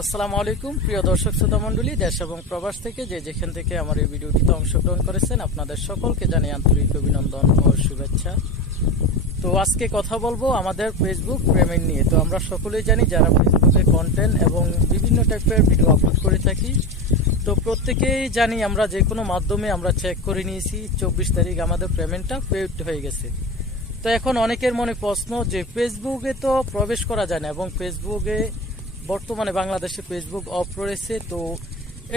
আসসালামু আলাইকুম, প্রিয় দর্শক শ্রোতা মণ্ডলী, দেশ এবং প্রবাস থেকে যে যেখান থেকে আমার এই ভিডিওটিতে অংশগ্রহণ করেছেন, আপনাদের সকলকে জানিয়ে আন্তরিক অভিনন্দন ও শুভেচ্ছা। তো আজকে কথা বলব আমাদের ফেসবুক পেমেন্ট নিয়ে। তো আমরা সকলেই জানি যারা ফেসবুকে কন্টেন্ট এবং বিভিন্ন টাইপের ভিডিও আপলোড করে থাকি, তো প্রত্যেকেই জানি আমরা যে কোনো মাধ্যমে আমরা চেক করে নিয়েছি, চব্বিশ তারিখ আমাদের পেমেন্টটা পেড হয়ে গেছে। তো এখন অনেকের মনে প্রশ্ন যে ফেসবুকে তো প্রবেশ করা যায় না এবং ফেসবুকে বর্তমানে বাংলাদেশে ফেসবুক অফ রয়েছে। তো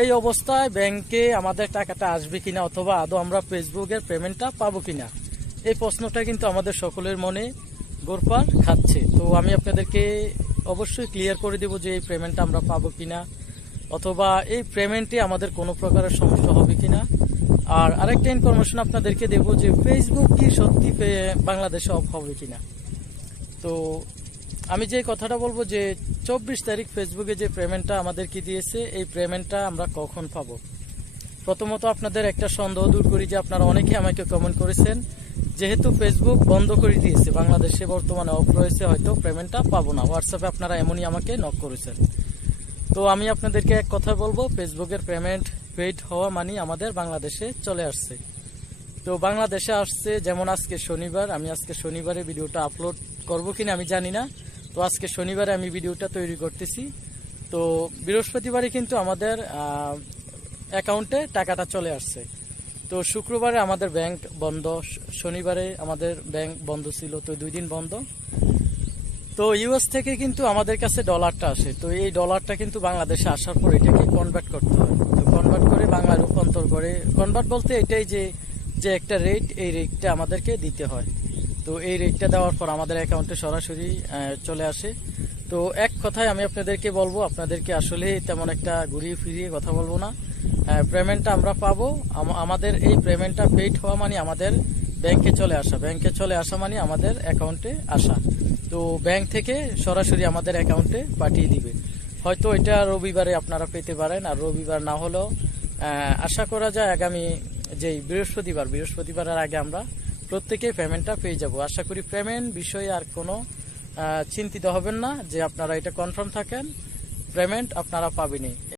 এই অবস্থায় ব্যাংকে আমাদের টাকাটা আসবে কিনা অথবা আদৌ আমরা ফেসবুকের পেমেন্টটা পাবো কিনা, এই প্রশ্নটা কিন্তু আমাদের সকলের মনে গোরপার খাচ্ছে। তো আমি আপনাদেরকে অবশ্যই ক্লিয়ার করে দেবো যে এই পেমেন্টটা আমরা পাবো কিনা অথবা এই পেমেন্টে আমাদের কোনো প্রকারের সমস্যা হবে কিনা। আর আরেকটা ইনফরমেশন আপনাদেরকে দেবো যে ফেসবুক কি সত্যি বাংলাদেশে অফ হবে কিনা। তো আমি যে কথাটা বলব যে চব্বিশ তারিখ ফেসবুকে যে পেমেন্টটা আমাদেরকে দিয়েছে, এই পেমেন্টটা আমরা কখন পাবো? প্রথমত আপনাদের একটা সন্দেহ দূর করি যে আপনারা অনেকে আমাকে কমেন্ট করেছেন, যেহেতু ফেসবুক বন্ধ করে দিয়েছে, বাংলাদেশে বর্তমানে অফ রয়েছে, হয়তো পেমেন্টটা পাবো না। হোয়াটসঅ্যাপে আপনারা এমনই আমাকে নক করেছেন। তো আমি আপনাদেরকে এক কথা বলব, ফেসবুকের পেমেন্ট পেইড হওয়া মানে আমাদের বাংলাদেশে চলে আসছে। তো বাংলাদেশে আসছে, যেমন আজকে শনিবার, আমি আজকে শনিবারে ভিডিওটা আপলোড করব কিনা আমি জানি না। তো আজকে শনিবারে আমি ভিডিওটা তৈরি করতেছি। তো বৃহস্পতিবারে কিন্তু আমাদের অ্যাকাউন্টে টাকাটা চলে আসছে। তো শুক্রবারে আমাদের ব্যাংক বন্ধ শনিবারে আমাদের ব্যাংক বন্ধ ছিল, তো দুই দিন বন্ধ। তো ইউএস থেকে কিন্তু আমাদের কাছে ডলারটা আসে। তো এই ডলারটা কিন্তু বাংলাদেশে আসার পর এটাকে কনভার্ট করতে হয়। তো কনভার্ট করে বাংলা রূপান্তর করে কনভার্ট বলতে এটাই যে যে একটা রেট এই রেটটা আমাদেরকে দিতে হয়। তো এই রেটটা দেওয়ার পর আমাদের অ্যাকাউন্টে সরাসরি চলে আসে। তো এক কথায় আমি আপনাদেরকে বলব, আপনাদেরকে আসলে তেমন একটা ঘুরিয়ে ফিরিয়ে কথা বলব না। পেমেন্টটা আমরা পাবো। আমাদের এই পেমেন্টটা পেইড হওয়া মানে আমাদের ব্যাংকে চলে আসা। ব্যাংকে চলে আসা মানে আমাদের অ্যাকাউন্টে আসা। তো ব্যাংক থেকে সরাসরি আমাদের অ্যাকাউন্টে পাঠিয়ে দিবে। হয়তো এটা রবিবারে আপনারা পেতে পারেন, আর রবিবার না হলেও আশা করা যায় আগামী যেই বৃহস্পতিবার বৃহস্পতিবারের আগে আমরা প্রত্যেকেই পেমেন্টটা পেয়ে যাব। আশা করি পেমেন্ট বিষয়ে আর কোনো চিন্তিত হবেন না যে আপনারা এটা কনফার্ম থাকেন, পেমেন্ট আপনারা পাবেনই।